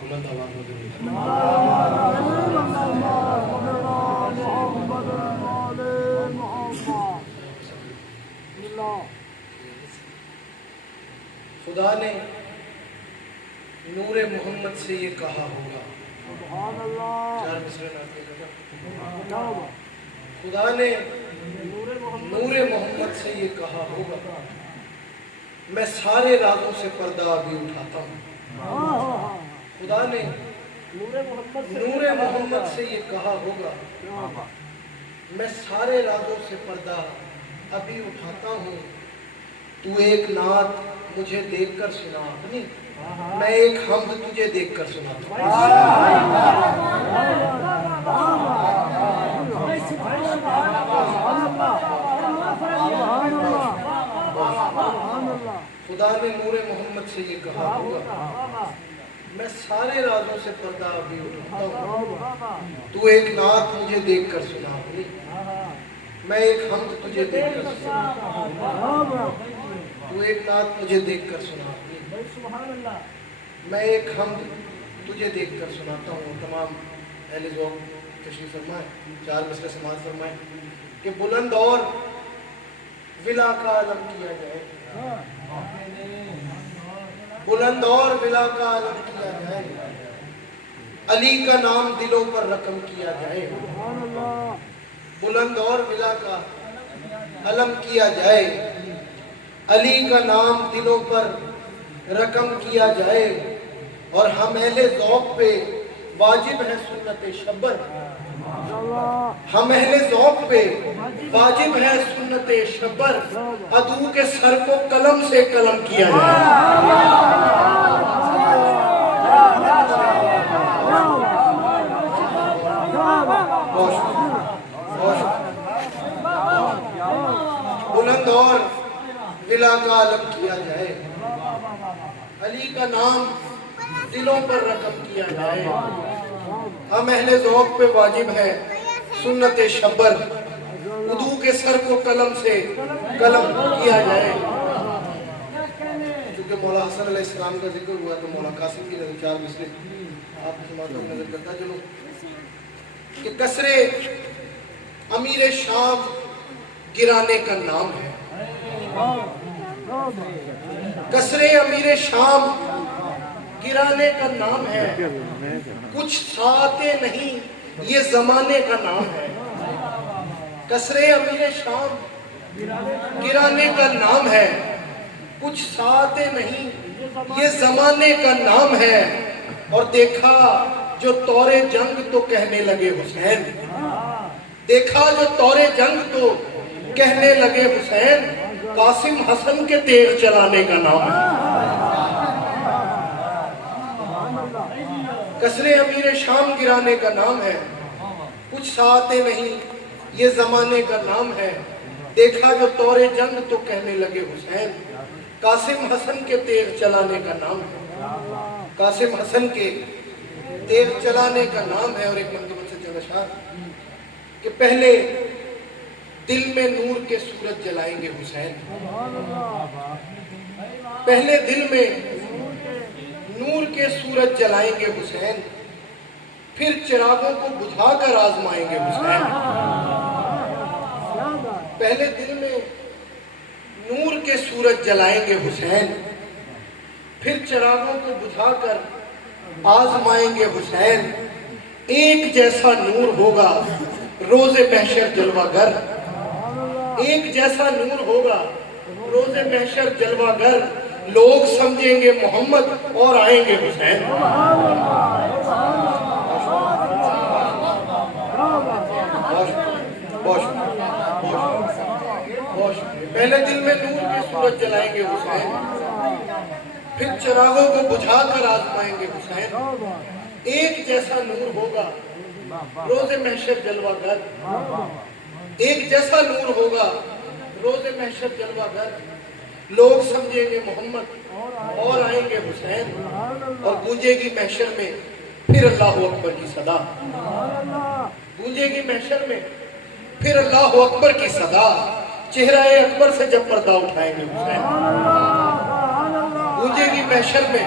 بلند آواز میں ضرور خدا نے نور محمد سے یہ کہا ہوگا. چار مصرے ناطے کا. خدا نے نور محمد سے یہ کہا ہوگا میں سارے رازوں سے پردہ ابھی اٹھاتا ہوں. خدا نے نور محمد سے یہ کہا ہوگا میں سارے رازوں سے پردہ ابھی اٹھاتا ہوں. تو ایک نعت مجھے دیکھ کر سنا اپنی, میں ایک حمد تجھے دیکھ کر سناتا ہوں. خدا نے نور محمد سے یہ کہا ہوگا میں سارے رازوں سے پردہ ابھی اٹھاتا ہوں. تو ایک نعت مجھے دیکھ کر سنا اپنی, میں ایک حمد تجھے دیکھ کر سناتا ہوں. تو ایک نعت مجھے دیکھ کر سنا اپنی, میں ایک حمد تجھے دیکھ کر سناتا ہوں. تمام اہل ذوق تشریف فرمائیں, چار مصرے سماعت فرمائیں کہ بلند اور ولا کا علم کیا جائے, بلند اور ولا کا علم کیا جائے, علی کا نام دلوں پر رقم کیا جائے. بلند اور ولا کا علم کیا جائے, علی کا نام دلوں پر رقم کیا جائے. اور ہم اہل ذوق پہ واجب ہے سنت شبر, ہم اہل ذوق پہ واجب ہے سنت شبر. عدو کے سر کو قلم سے قلم کیا جائے. بلند اور ولا کا علم کیا جائے, علی کا نام دلوں پر رقم کیا جائے. ہم اہل ذوق پہ واجب ہے سنت شبر, عدو کے سر کو قلم سے قلم کیا جائے. چونکہ مولا حسن علیہ السلام کا ذکر ہوا تو مولا قاسم کی نظر چار مصرے آپ کی سماعت پر نظر کرتا چلو کہ کسرے امیر شام گرانے کا نام ہے. کسرے امیر شام گرانے کا نام ہے, کچھ ساتیں نہیں یہ زمانے کا نام ہے. کسرے امیر شام گرانے کا نام ہے, کچھ ساتیں نہیں یہ زمانے کا نام ہے. اور دیکھا جو طور جنگ تو کہنے لگے حسین, دیکھا جو طور جنگ تو کہنے لگے حسین, قاسم حسن کے تیر چلانے کا نام ہے. کسرے امیر شام گرانے کا نام ہے, کچھ ساتیں نہیں یہ زمانے کا نام ہے. دیکھا جو طور جنگ تو کہنے لگے حسین, قاسم حسن کے تیر چلانے کا نام ہے. قاسم حسن کے تیر چلانے کا نام ہے. اور ایک منظومہ سے چند اشعار کہ پہلے دل میں نور کے سورج جلائیں گے حسین, پہلے دل میں نور کے سورج جلائیں گے حسین, پھر چراغوں کو بجھا کر آزمائیں گے حسین. پہلے دل میں نور کے سورج جلائیں گے حسین, پھر چراغوں کو بجھا کر آزمائیں گے حسین. ایک جیسا نور ہوگا روز محشر جلوہ گر, ایک جیسا نور ہوگا روز محشر جلوہ گر. لوگ سمجھیں گے محمد اور آئیں گے حسین. پہلے دل میں نور کے سورج جلائیں گے حسین, پھر چراغوں کو بجھا کر آزمائیں گے حسین. ایک جیسا نور ہوگا روز محشر جلوہ گر, ایک جیسا نور ہوگا روز محشر جلوہ گر. لوگ سمجھیں گے محمد اور آئیں گے حسین. اور گونجے گی محشر میں پھر اللہ اکبر کی صدا, گونجے گی محشر میں پھر اللہ اکبر کی صدا. چہرہ اکبر سے جب پردہ اٹھائیں گے حسین, گونجے گی محشر میں